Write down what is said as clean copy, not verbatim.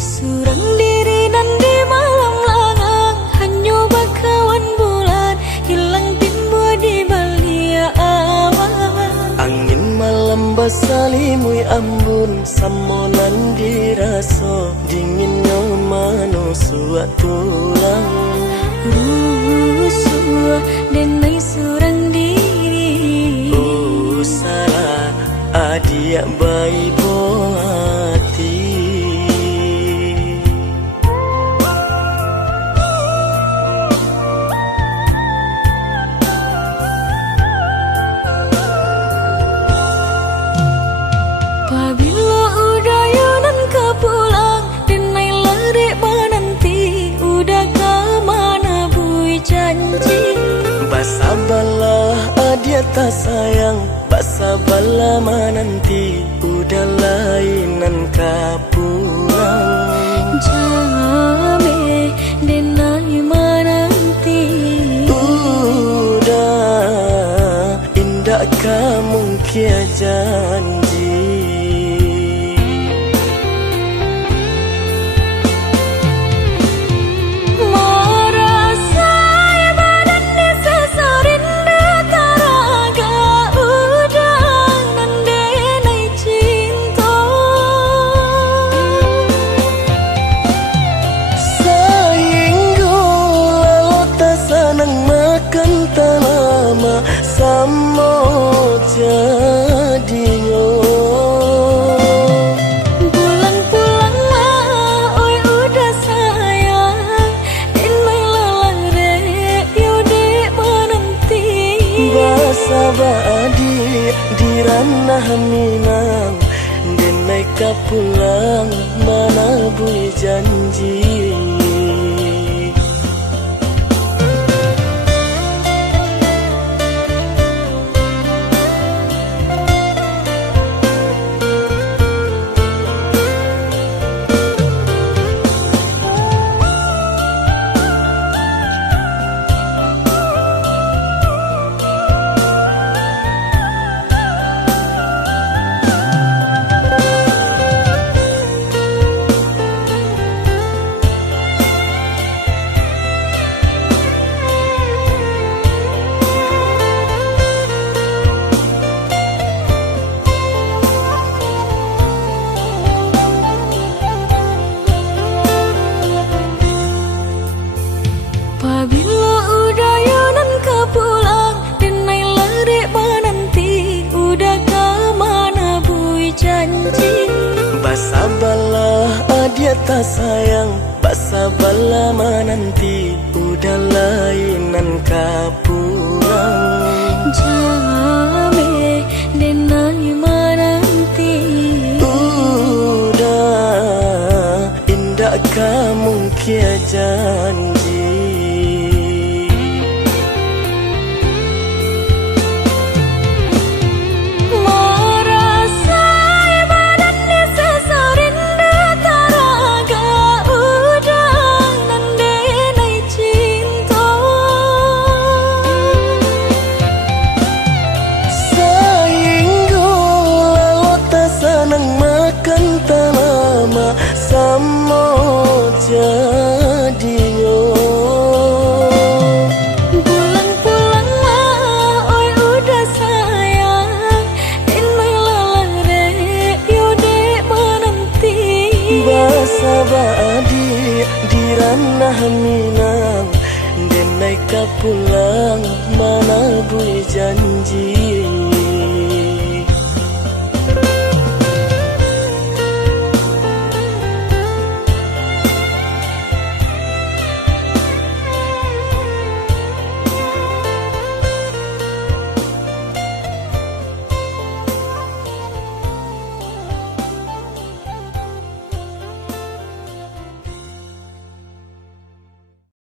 Surang diri nan di malam langang, hanya bakawan bulan hilang timbul di balia awan. Angin malam basalimui ambun, samonan diraso dinginnya manusua tulang. Rusua denai surang diri, salah adia bayi boati. Pabila udayanan ka pulang, denai lari menanti, udah ke mana bui janji. Basabalah adia tak sayang, basabalah menanti, udah lainan ka pulang. Jame denai menanti, udah indah kamu kia janji. Samo jadinya pulang-pulang lah, oi udah sayang, denai lalang rek yode menanti. Basa badi di ranah Minang, denai ka pulang mana bui janji. Pabila udayanan ka pulang, denai lari menanti, udah ke mana bui janji. Basabalah adia tak sayang, basabalah menanti, udah lainan ka pulang. Jame denai menanti, udah indah kamu kia janji. Samo jadinya pulang-pulang lah, oi udah sayang, denai lalang rek yode menanti. basa badi di ranah Minang, denai ka pulang mana bui janji.